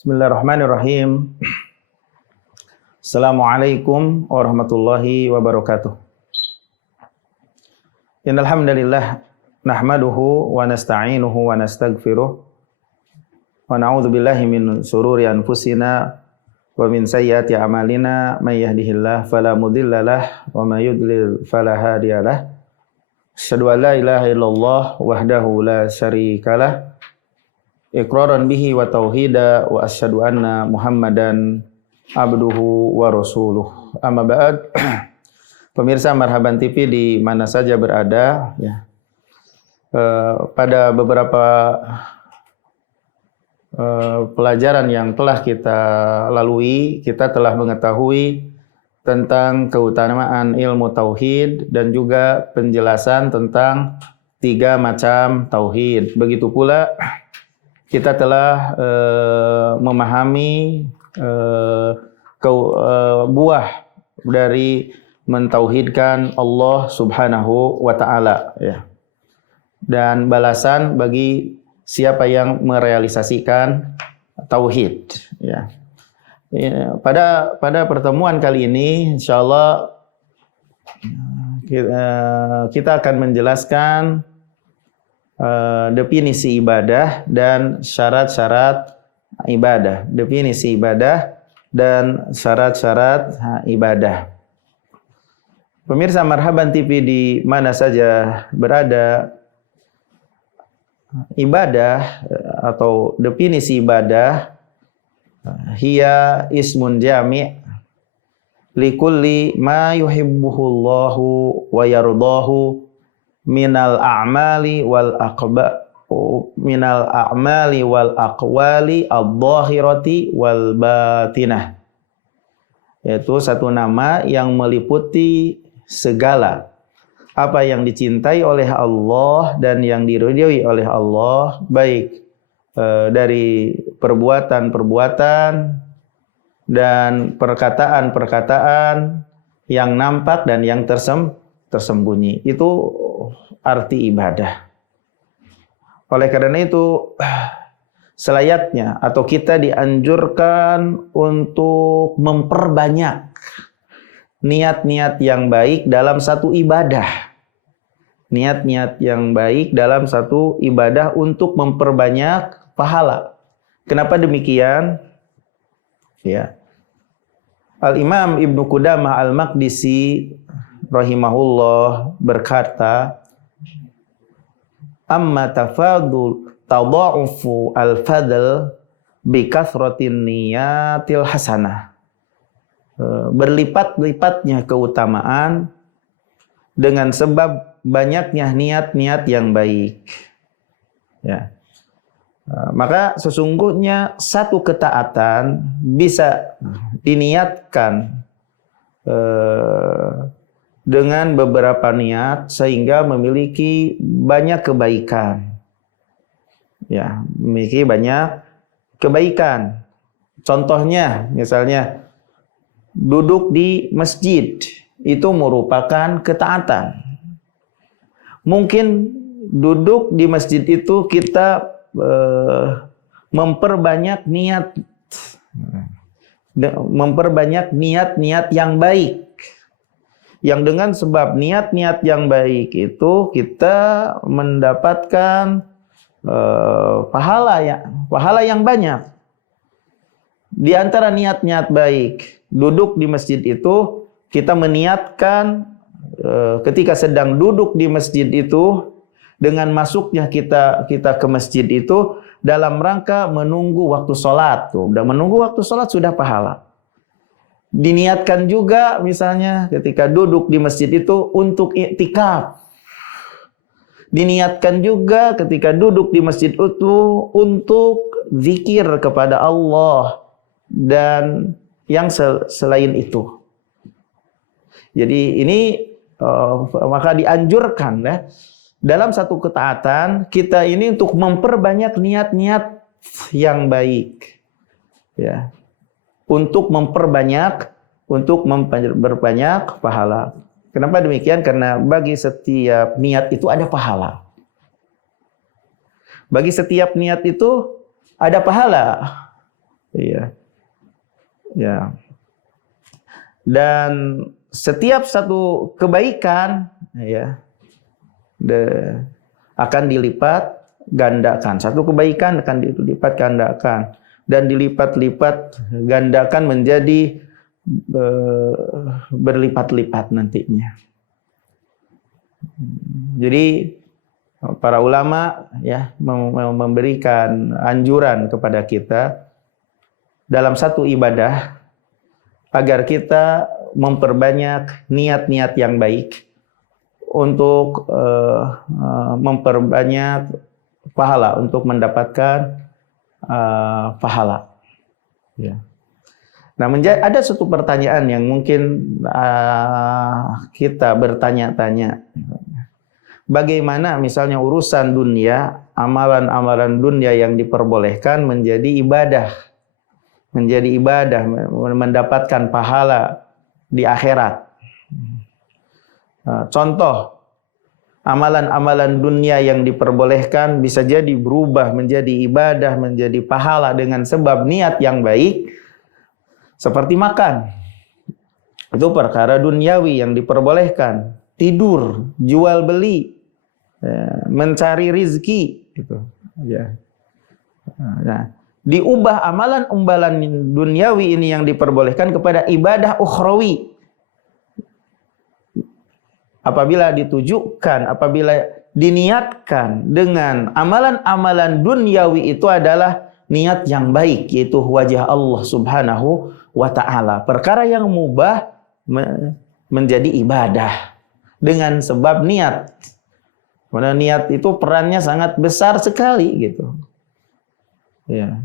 Bismillahirrahmanirrahim. Assalamualaikum warahmatullahi wabarakatuh. Innal hamdalillah nahmaduhu wa nasta'inuhu wa nastaghfiruh wa na'udzu billahi min shururi anfusina wa min sayyiati a'malina may yahdihillahu fala mudhillalah wa may yudlil fala hadiyalah. Asyhadu an la ilaha illallah wahdahu la syarikalah iqraran bihi wa tauhida wa asyhadu anna Muhammadan abduhu wa rasuluh. Amma ba'd. Pemirsa Marhaban TV di mana saja berada ya. Pada beberapa pelajaran yang telah kita lalui, kita telah mengetahui tentang keutamaan ilmu tauhid dan juga penjelasan tentang 3 macam tauhid. Begitu pula kita telah memahami buah dari mentauhidkan Allah Subhanahu wa taala ya. Dan balasan bagi siapa yang merealisasikan tauhid ya. Pada pertemuan kali ini insyaallah kita akan menjelaskan definisi ibadah dan syarat-syarat ibadah. Definisi ibadah dan syarat-syarat ibadah. Pemirsa Marhaban TV di mana saja berada, ibadah atau definisi ibadah hiya ismun jami' likulli ma yuhibbuhullahu wa yardahu minal a'mali wal aqwali adh-dhahirati wal batinah. Yaitu satu nama yang meliputi segala apa yang dicintai oleh Allah dan yang diridhoi oleh Allah, baik dari perbuatan-perbuatan dan perkataan-perkataan yang nampak dan yang tersembunyi. Itu arti ibadah. Oleh karena itu selayaknya atau kita dianjurkan untuk memperbanyak niat-niat yang baik dalam satu ibadah. Niat-niat yang baik dalam satu ibadah untuk memperbanyak pahala. Kenapa demikian? Ya. Al-Imam Ibnu Qudamah Al-Maqdisi rahimahullah berkata, amma tada'ufu al-fadl bi kathratin niyatil hasanah. Berlipat-lipatnya keutamaan dengan sebab banyaknya niat-niat yang baik. Ya. Maka sesungguhnya satu ketaatan bisa diniatkan dengan beberapa niat sehingga memiliki banyak kebaikan. Ya, memiliki banyak kebaikan. Contohnya, misalnya duduk di masjid itu merupakan ketaatan. Mungkin duduk di masjid itu kita memperbanyak niat-niat yang baik. Yang dengan sebab niat-niat yang baik itu kita mendapatkan pahala yang banyak. Di antara niat-niat baik duduk di masjid itu kita meniatkan ketika sedang duduk di masjid itu dengan masuknya kita ke masjid itu dalam rangka menunggu waktu sholat. Udah menunggu waktu sholat sudah pahala. Diniatkan juga misalnya ketika duduk di masjid itu untuk i'tikaf. Diniatkan juga ketika duduk di masjid itu untuk zikir kepada Allah dan yang selain itu. Jadi ini maka dianjurkan ya, dalam satu ketaatan kita ini untuk memperbanyak niat-niat yang baik. Ya. Untuk memperbanyak pahala. Kenapa demikian? Karena bagi setiap niat itu ada pahala. Bagi setiap niat itu ada pahala. Iya. Ya. Dan setiap satu kebaikan ya akan dilipat gandakan. Satu kebaikan akan dilipat gandakan dan dilipat-lipat gandakan menjadi berlipat-lipat nantinya. Jadi para ulama ya memberikan anjuran kepada kita dalam satu ibadah agar kita memperbanyak niat-niat yang baik untuk memperbanyak pahala, untuk mendapatkan pahala. Ya. Nah, ada satu pertanyaan yang mungkin kita bertanya-tanya. Bagaimana misalnya urusan dunia, amalan-amalan dunia yang diperbolehkan menjadi ibadah, mendapatkan pahala di akhirat. Contoh, amalan-amalan dunia yang diperbolehkan bisa jadi berubah menjadi ibadah, menjadi pahala dengan sebab niat yang baik, seperti makan. Itu perkara duniawi yang diperbolehkan. Tidur, jual beli, mencari rizki, gitu. Ya. Nah, diubah amalan-amalan duniawi ini yang diperbolehkan kepada ibadah ukhrawi. Apabila ditujukan, apabila diniatkan dengan amalan-amalan duniawi, itu adalah niat yang baik, yaitu wajah Allah Subhanahu wa ta'ala. Perkara yang mubah menjadi ibadah dengan sebab niat. Karena niat itu perannya sangat besar sekali gitu. Ya.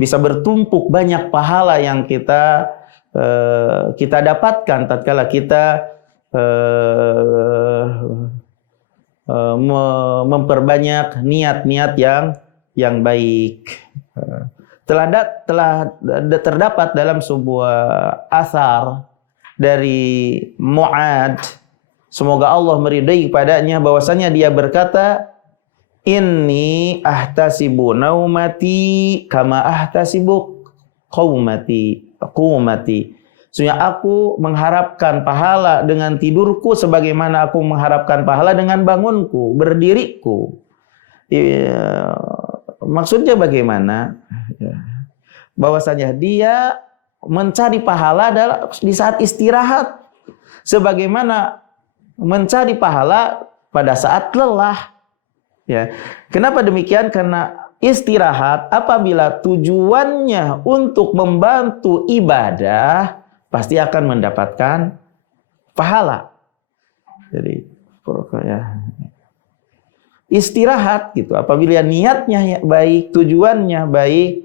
Bisa bertumpuk banyak pahala yang kita dapatkan tatkala kita memperbanyak niat-niat yang baik. Telah terdapat dalam sebuah asar dari Mu'ad, semoga Allah meridai padanya, bahwasanya dia berkata, inni ahtasibu naumati kama ahtasibu qumati. Sesungguhnya aku mengharapkan pahala dengan tidurku sebagaimana aku mengharapkan pahala dengan bangunku, berdiriku. Maksudnya bagaimana? Bahwasanya dia mencari pahala di saat istirahat, sebagaimana mencari pahala pada saat lelah. Ya. Kenapa demikian? Karena istirahat apabila tujuannya untuk membantu ibadah, pasti akan mendapatkan pahala. Jadi ya, istirahat gitu. Apabila niatnya baik, tujuannya baik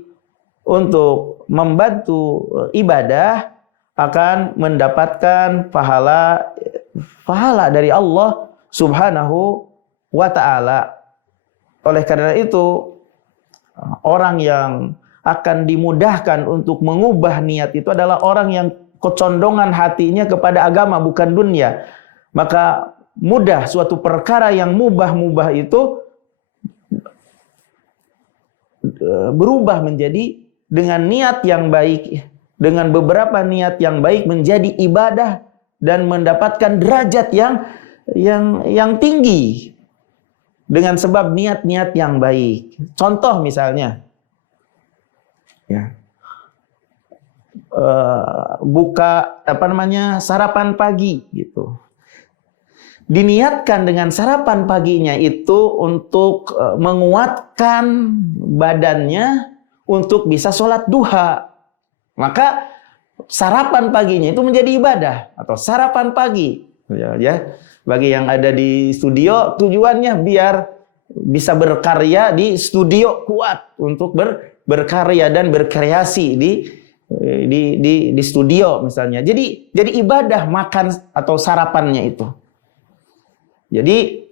untuk membantu ibadah, akan mendapatkan pahala dari Allah Subhanahu wa ta'ala. Oleh karena itu, orang yang akan dimudahkan untuk mengubah niat itu adalah orang yang kecondongan hatinya kepada agama, bukan dunia. Maka mudah suatu perkara yang mubah-mubah itu berubah menjadi dengan niat yang baik, dengan beberapa niat yang baik menjadi ibadah dan mendapatkan derajat yang tinggi dengan sebab niat-niat yang baik. Contoh misalnya, ya, buka sarapan pagi gitu. Diniatkan dengan sarapan paginya itu untuk menguatkan badannya untuk bisa sholat duha. Maka sarapan paginya itu menjadi ibadah atau sarapan pagi. Ya. Bagi yang ada di studio, tujuannya biar bisa berkarya di studio, kuat untuk berkarya dan berkreasi di studio misalnya. Jadi ibadah makan atau sarapannya itu. Jadi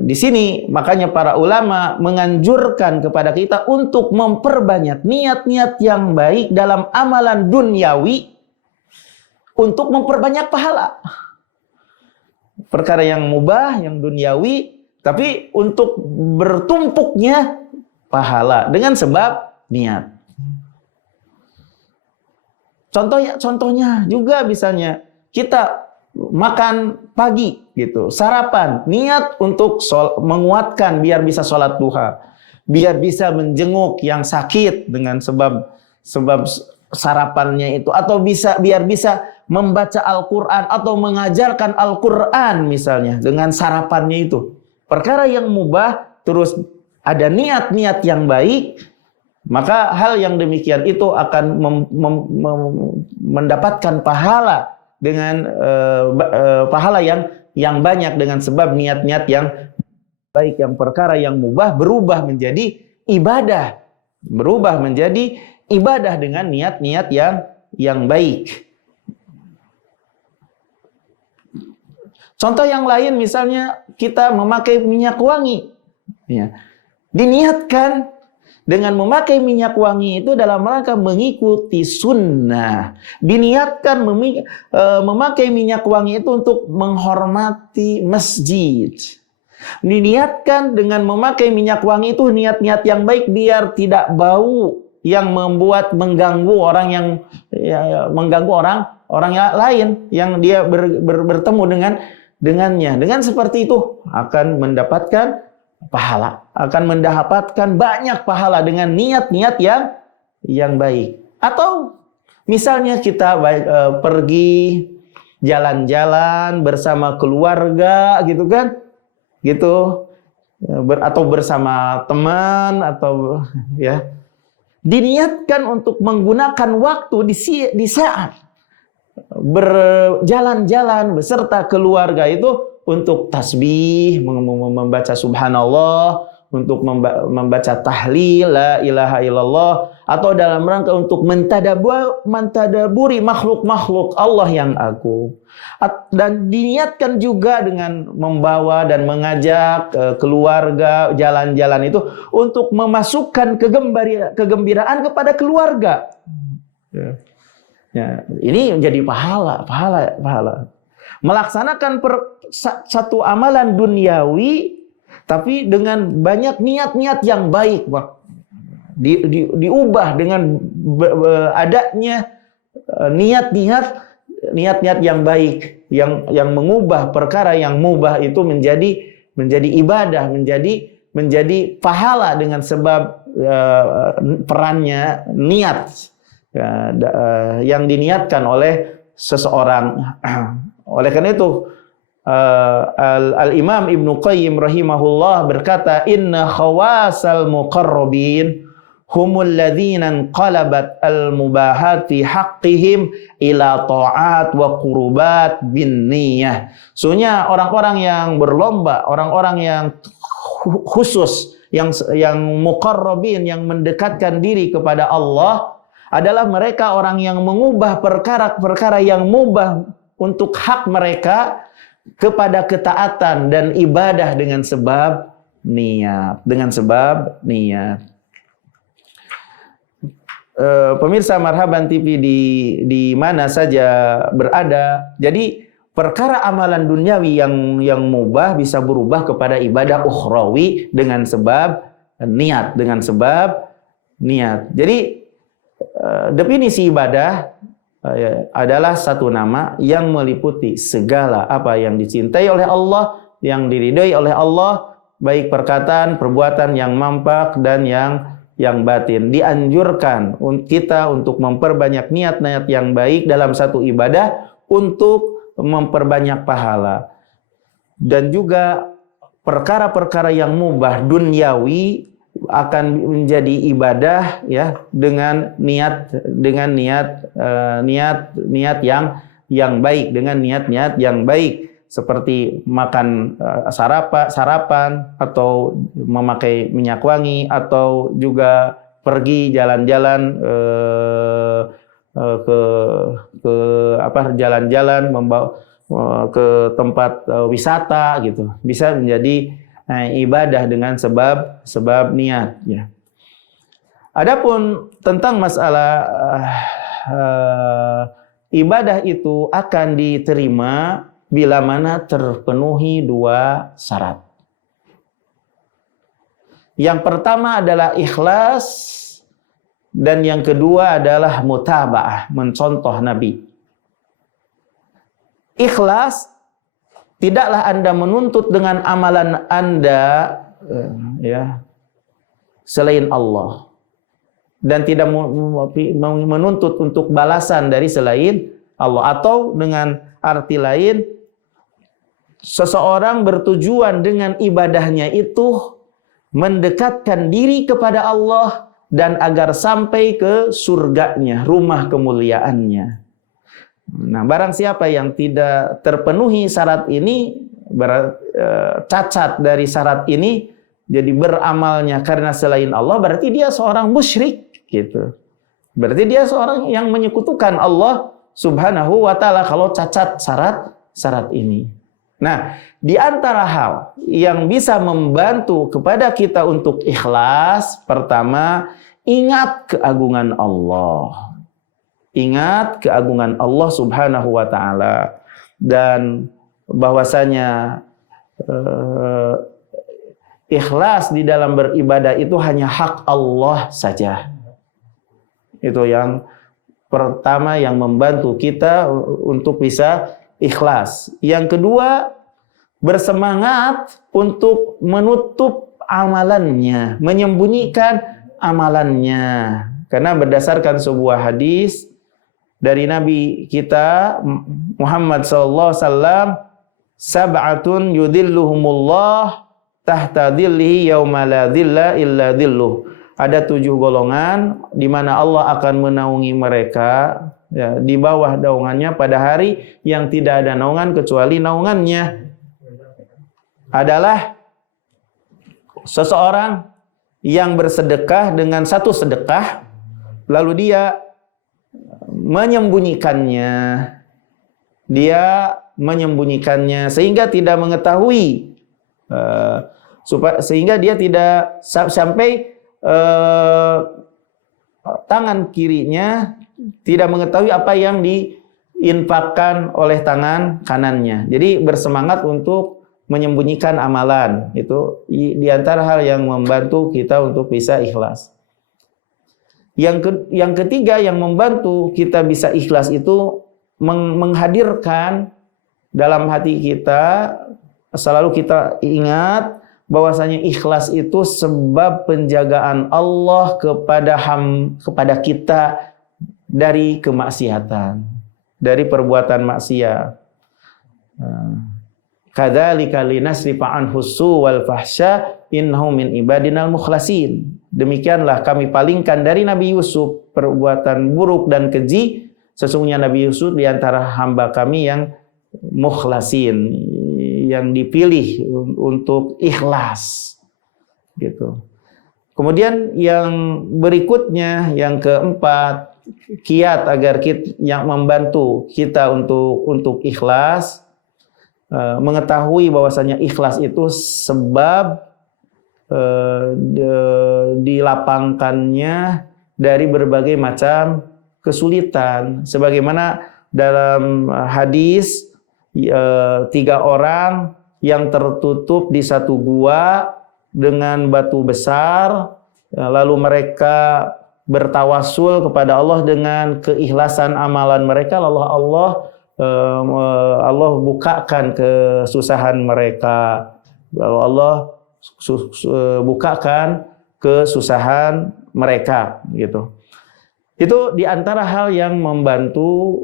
di sini makanya para ulama menganjurkan kepada kita untuk memperbanyak niat-niat yang baik dalam amalan duniawi untuk memperbanyak pahala. Perkara yang mubah, yang duniawi, tapi untuk bertumpuknya pahala dengan sebab niat. Contohnya juga misalnya kita makan pagi gitu, sarapan, niat untuk menguatkan biar bisa sholat duha, biar bisa menjenguk yang sakit dengan sebab sarapannya itu, atau biar bisa membaca Al-Quran atau mengajarkan Al-Quran misalnya dengan sarapannya itu. Perkara yang mubah terus ada niat-niat yang baik, maka hal yang demikian itu akan mendapatkan pahala dengan pahala yang banyak dengan sebab niat-niat yang baik. Yang perkara yang mubah berubah menjadi ibadah, dengan niat-niat yang baik. Contoh yang lain misalnya kita memakai minyak wangi, ya. Diniatkan dengan memakai minyak wangi itu dalam rangka mengikuti sunnah. Diniatkan memakai minyak wangi itu untuk menghormati masjid. Diniatkan dengan memakai minyak wangi itu niat-niat yang baik biar tidak bau yang membuat mengganggu orang lain yang dia bertemu dengannya. Dengan seperti itu akan mendapatkan pahala, akan mendapatkan banyak pahala dengan niat-niat yang baik. Atau misalnya kita pergi jalan-jalan bersama keluarga gitu kan, atau bersama teman, atau ya, diniatkan untuk menggunakan waktu di saat berjalan-jalan beserta keluarga itu untuk tasbih, membaca subhanallah, untuk membaca tahlil la ilaha illallah, atau dalam rangka untuk mentadaburi makhluk-makhluk Allah yang agung. Dan diniatkan juga dengan membawa dan mengajak keluarga jalan-jalan itu untuk memasukkan kegembiraan kepada keluarga. Ya, ini menjadi pahala. Melaksanakan satu amalan duniawi tapi dengan banyak niat-niat yang baik, diubah dengan adanya niat-niat yang baik yang mengubah perkara yang mubah itu menjadi ibadah, menjadi pahala dengan sebab perannya niat yang diniatkan oleh seseorang. Oleh karena itu Al-Imam Ibnu Qayyim rahimahullah berkata, inna khawasal muqarrabin humul ladzina qalabat al-mubahat fi haqqihim ila ta'at wa qurubat bin niyah. Sesungguhnya orang-orang yang berlomba, orang-orang yang khusus, yang muqarrabin, yang mendekatkan diri kepada Allah adalah mereka orang yang mengubah perkara-perkara yang mubah untuk hak mereka kepada ketaatan dan ibadah dengan sebab niat. Pemirsa Marhaban TV di mana saja berada, jadi perkara amalan duniawi yang mubah bisa berubah kepada ibadah ukhrawi dengan sebab niat, Jadi definisi ibadah adalah satu nama yang meliputi segala apa yang dicintai oleh Allah, yang diridhoi oleh Allah, baik perkataan, perbuatan yang nampak dan yang batin. Dianjurkan kita untuk memperbanyak niat-niat yang baik dalam satu ibadah untuk memperbanyak pahala. Dan juga perkara-perkara yang mubah duniawi akan menjadi ibadah ya dengan niat yang baik, dengan niat-niat yang baik, seperti makan sarapan atau memakai minyak wangi, atau juga pergi jalan-jalan jalan-jalan membawa ke tempat wisata gitu, bisa menjadi ibadah dengan sebab niat ya. Adapun tentang masalah ibadah itu akan diterima bila mana terpenuhi dua syarat. Yang pertama adalah ikhlas Dan yang kedua adalah mutaba'ah, mencontoh Nabi. Ikhlas, tidaklah Anda menuntut dengan amalan Anda selain Allah. Dan tidak menuntut untuk balasan dari selain Allah. Atau dengan arti lain, seseorang bertujuan dengan ibadahnya itu mendekatkan diri kepada Allah dan agar sampai ke surganya, rumah kemuliaannya. Nah, barang siapa yang tidak terpenuhi syarat ini, cacat dari syarat ini, jadi beramalnya karena selain Allah, berarti dia seorang musyrik, gitu. Berarti dia seorang yang menyekutukan Allah Subhanahu wa ta'ala kalau cacat syarat ini. Nah, di antara hal yang bisa membantu kepada kita untuk ikhlas, pertama, ingat keagungan Allah. Ingat keagungan Allah Subhanahu wa ta'ala. Dan bahwasanya ikhlas di dalam beribadah itu hanya hak Allah saja. Itu yang pertama yang membantu kita untuk bisa ikhlas. Yang kedua, bersemangat untuk menutup amalannya, menyembunyikan amalannya. Karena berdasarkan sebuah hadis dari Nabi kita Muhammad sallallahu alaihi wasallam, sab'atun yudhilluhumullah tahta dhillihi yauma la dhilla illa dhilluh. Ada 7 golongan di mana Allah akan menaungi mereka di bawah naungannya pada hari yang tidak ada naungan kecuali naungannya. Adalah seseorang yang bersedekah dengan satu sedekah, lalu dia menyembunyikannya sehingga tidak mengetahui, sehingga dia tidak sampai tangan kirinya tidak mengetahui apa yang diinfakkan oleh tangan kanannya. Jadi bersemangat untuk menyembunyikan amalan. Itu di antara hal yang membantu kita untuk bisa ikhlas. Yang ketiga yang membantu kita bisa ikhlas itu menghadirkan dalam hati kita, selalu kita ingat bahwasanya ikhlas itu sebab penjagaan Allah kepada kita dari kemaksiatan, dari perbuatan maksiat. Kadzalika linasrifa anhu wal fahsya innahu min ibadinal mukhlasin. Demikianlah kami palingkan dari Nabi Yusuf perbuatan buruk dan keji. Sesungguhnya Nabi Yusuf di antara hamba kami yang mukhlasin, yang dipilih untuk ikhlas, gitu. Kemudian yang berikutnya, yang keempat, kiat agar kita yang membantu kita untuk ikhlas, mengetahui bahwasanya ikhlas itu sebab dilapangkannya dari berbagai macam kesulitan. Sebagaimana dalam hadis 3 orang yang tertutup di satu gua dengan batu besar, lalu mereka bertawasul kepada Allah dengan keikhlasan amalan mereka, lalu Allah bukakan kesusahan mereka, lalu Allah bukakan kesusahan mereka, gitu. Itu di antara hal yang membantu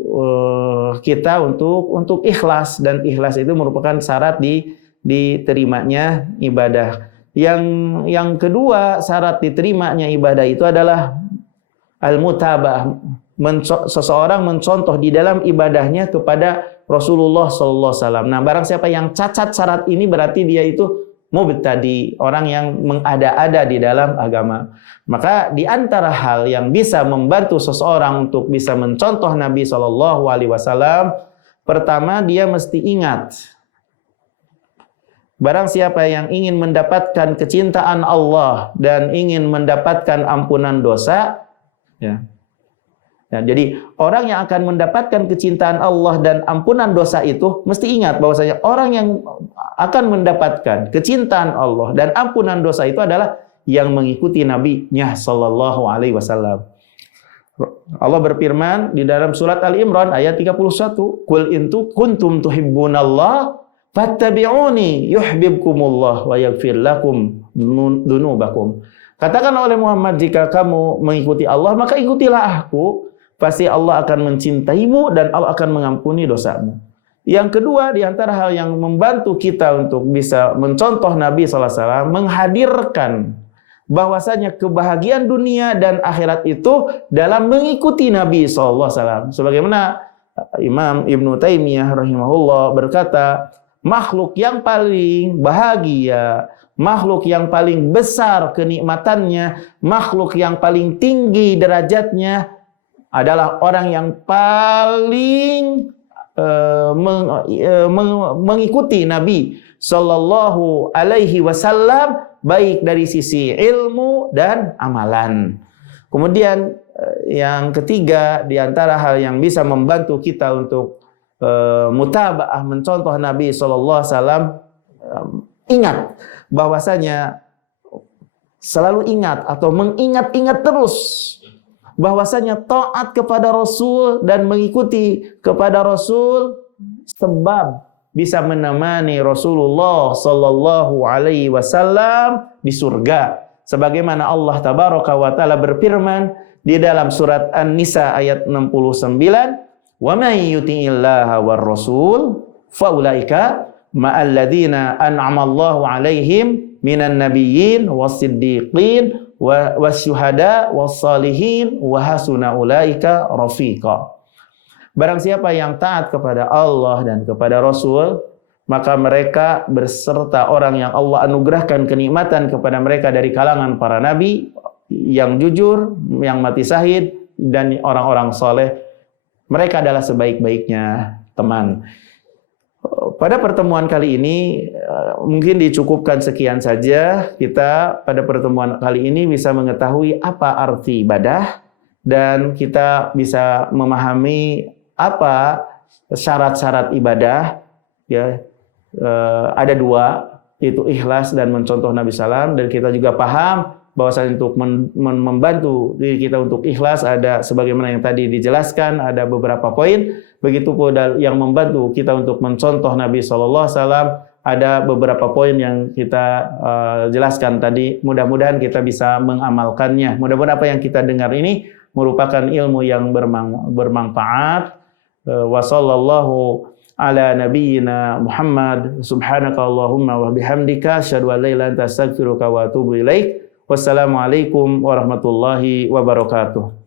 kita untuk ikhlas, dan ikhlas itu merupakan syarat diterimanya ibadah. Yang kedua syarat diterimanya ibadah itu adalah al-mutaba'ah. Seseorang mencontoh di dalam ibadahnya kepada Rasulullah sallallahu alaihi wasallam. Nah, barang siapa yang cacat syarat ini berarti dia itu mubtadi, orang yang mengada-ada di dalam agama. Maka di antara hal yang bisa membantu seseorang untuk bisa mencontoh Nabi sallallahu alaihi wasallam, pertama dia mesti ingat, barang siapa yang ingin mendapatkan kecintaan Allah dan ingin mendapatkan ampunan dosa, ya. Nah, jadi orang yang akan mendapatkan kecintaan Allah dan ampunan dosa itu mesti ingat bahwasanya orang yang akan mendapatkan kecintaan Allah dan ampunan dosa itu adalah yang mengikuti Nabi-Nya sallallahu alaihi wasallam. Allah berfirman di dalam surat Al-Imran ayat 31, "Qul in kuntum tuhibbunallah fattabi'uni yuhibbukumullah wa yaghfir lakum dzunubakum." Katakan oleh Muhammad, jika kamu mengikuti Allah, maka ikutilah aku, pasti Allah akan mencintaimu dan Allah akan mengampuni dosamu. Yang kedua, di antara hal yang membantu kita untuk bisa mencontoh Nabi SAW, menghadirkan bahwasanya kebahagiaan dunia dan akhirat itu dalam mengikuti Nabi SAW. Sebagaimana Imam Ibnu Taimiyah rahimahullah berkata, makhluk yang paling bahagia, makhluk yang paling besar kenikmatannya, makhluk yang paling tinggi derajatnya adalah orang yang paling mengikuti Nabi Sallallahu Alaihi Wasallam, baik dari sisi ilmu dan amalan. Kemudian yang ketiga, di antara hal yang bisa membantu kita untuk mutabaah, mencontoh Nabi Sallallahu Alaihi Wasallam, ingat bahwasanya, selalu ingat atau mengingat-ingat terus bahwasanya taat kepada Rasul dan mengikuti kepada Rasul sebab bisa menemani Rasulullah Sallallahu Alaihi Wasallam di surga. Sebagaimana Allah Tabaraka wa Ta'ala berfirman di dalam surat An-Nisa ayat 69, "Wa may yuti'illaha war rasul faulaika ma'al ladzina an'ama Allahu 'alaihim minan nabiyyin was-siddiqin wasyuhada wassalihin wa hasuna ulaika rafiqa." Barang siapa yang taat kepada Allah dan kepada Rasul, maka mereka berserta orang yang Allah anugerahkan kenikmatan kepada mereka dari kalangan para nabi yang jujur, yang mati syahid, dan orang-orang soleh. Mereka adalah sebaik-baiknya teman. Pada pertemuan kali ini mungkin dicukupkan sekian saja. Kita pada pertemuan kali ini bisa mengetahui apa arti ibadah, dan kita bisa memahami apa syarat-syarat ibadah. Ya, ada dua, yaitu ikhlas dan mencontoh Nabi SAW. Dan kita juga paham bahwasanya untuk membantu diri kita untuk ikhlas ada sebagaimana yang tadi dijelaskan, ada beberapa poin. Begitu pula yang membantu kita untuk mencontoh Nabi SAW, ada beberapa poin yang kita jelaskan tadi. Mudah-mudahan kita bisa mengamalkannya. Mudah-mudahan apa yang kita dengar ini merupakan ilmu yang bermanfaat. Wa sallallahu ala nabiyyina Muhammad, subhanaka Allahumma wa bihamdika, asyhadu an la ilaha illa anta astaghfiruka wa atubu ilaik. Wassalamualaikum warahmatullahi wabarakatuh.